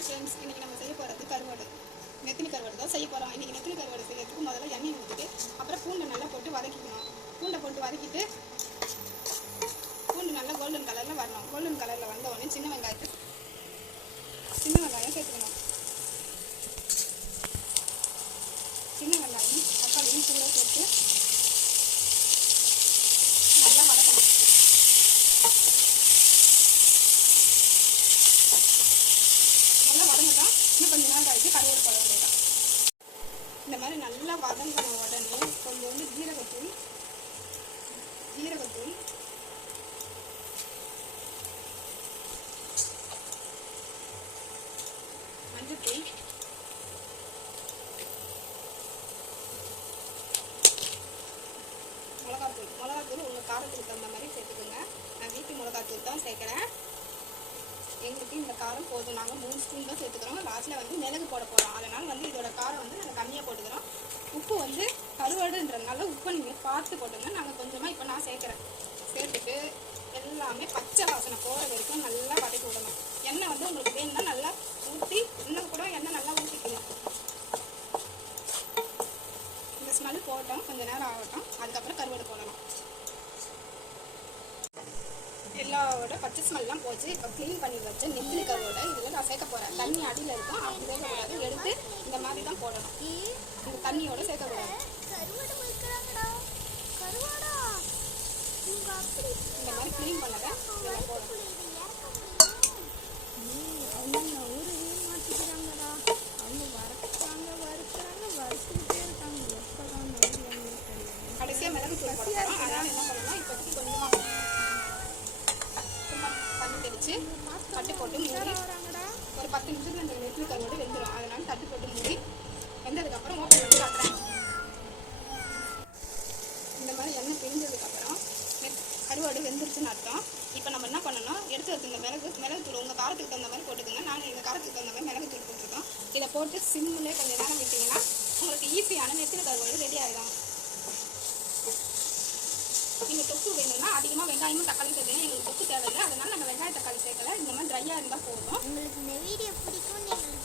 Hi friends இன்றைக்கி நம்ம செய்ய போகிறது கருவாடு. நெத்திலி கருவாடு தான் செய்ய போகிறோம் இன்றைக்கி நெத்திலி கருவாடு செய்யறதுக்கு முதல்ல எண்ணெய் ஊற்றிட்டு அப்புறம் பூண்டை நல்லா போட்டு வதக்கிக்கணும். பூண்டை போட்டு வதக்கிட்டு பூண்டு நல்லா கோல்டன் கலரில் வரணும். கோல்டன் கலரில் வந்த உடனே சின்ன வெங்காயத்தை சின்ன வெங்காயம் சேர்த்துக்கணும். சின்ன வெங்காயம் தக்காளியும் கூட சேர்த்து நல்லா வதக்கணும் நல்லா வதங்கிட்டா இன்னும் கொஞ்ச நாள் கழிச்சு கருவேடு போட வேண்டியதான் இந்த மாதிரி நல்லா வதங்கின உடனே கொஞ்சம் வந்து ஜீரகத்தூள் ஜீரகத்தூள். மஞ்சத்தூள். மிளகாத்தூள். மிளகாத்தூள் உங்கள் காரத்துக்கு தகுந்த மாதிரி சேர்த்துக்கோங்க. நான் வீட்டு மிளகாத்தூள் தான் சேர்க்குறேன். எங்களுக்கு இந்த காரம் போதும். நாங்கள் மூணு ஸ்பூன் தான் சேர்த்துக்கிறோம். லாஸ்ட்டில் வந்து மிளகு போட போகிறோம் அதனால் வந்து இதோட காரம் வந்து நாங்கள் கம்மியாக போட்டுக்கிறோம். உப்பு வந்து கருவாடுன்றதுனால உப்பு நீங்கள் பார்த்து போட்டுங்க நாங்கள் கொஞ்சமாக இப்போ நான் சேர்க்குறேன். சேர்த்துட்டு எல்லாமே பச்சை வாசனை போகிற வரைக்கும் நல்லா வதக்கி விடணும். எண்ணெய் வந்து உங்களுக்கு வேணும்னா நல்லா ஊற்றி இன்னும் கூட எண்ணெய் நல்லா ஊற்றிக்கணும் இந்த ஸ்மெல் போட்டோம். கொஞ்ச நேரம் ஆகட்டும். அதுக்கப்புறம் கருவாடு போடலாம் பச்சை ஸ்மெல்லாம் போச்சு. இப்போ க்ளீன் பண்ணி வச்ச நெத்திலி கருவோட இதில் நான் சேர்க்க போகிறேன் தண்ணி அடியில் இருக்கும். அப்படி சேர்க்கக்கூடாது எடுத்து இந்த மாதிரி தான் போடணும். இந்த தண்ணியோட சேர்க்கக்கூடாது இந்த மாதிரி க்ளீன் பண்ணதை இதில் போடணும். கடைசியாக மிளகு தூள் போட போகிறோம் அதனால் என்ன பண்ணணும் இப்போதைக்கு கொஞ்சமாக வச்சு தட்டு போட்டு மூடி ஒரு பத்து நிமிஷத்துல இந்த நெத்திலி கருவோடு வெந்துடும் அதனால தட்டு போட்டு மூடி வெந்ததுக்கப்புறம் ஓப்பன் பண்ணி காட்டுறேன் இந்த மாதிரி எண்ணெய் பிரிஞ்சதுக்கப்புறம் நெத் கருவாடு வெந்துருச்சுன்னு அர்த்தம். இப்போ நம்ம என்ன பண்ணணும்? எடுத்து வச்சிருந்த மிளகு மிளகு தூள் உங்கள் காரத்துக்கு தகுந்த மாதிரி போட்டுக்கோங்க. நாங்கள் எங்கள் காரத்துக்கு தகுந்த மாதிரி மிளகு தூள் போட்டிருக்கோம். இதை போட்டு சிம்மில் கொஞ்சம் நேரம் விட்டிங்கன்னா உங்களுக்கு ஈஸியான நெத்திலி கருவாடு ரெடி ஆகிடும் நீங்கள் தொக்கு வேணும்னா அதிகமாக வெங்காயமும் தக்காளி சேர்த்துங்க எங்களுக்கு கொத்து தேவையில்லை. அதனால நாங்கள் வெங்காய தக்காளி சேர்க்கல. இந்த மாதிரி ட்ரையாக இருந்தால் போதும். உங்களுக்கு இந்த வீடியோ பிடிக்கும் நீங்கள்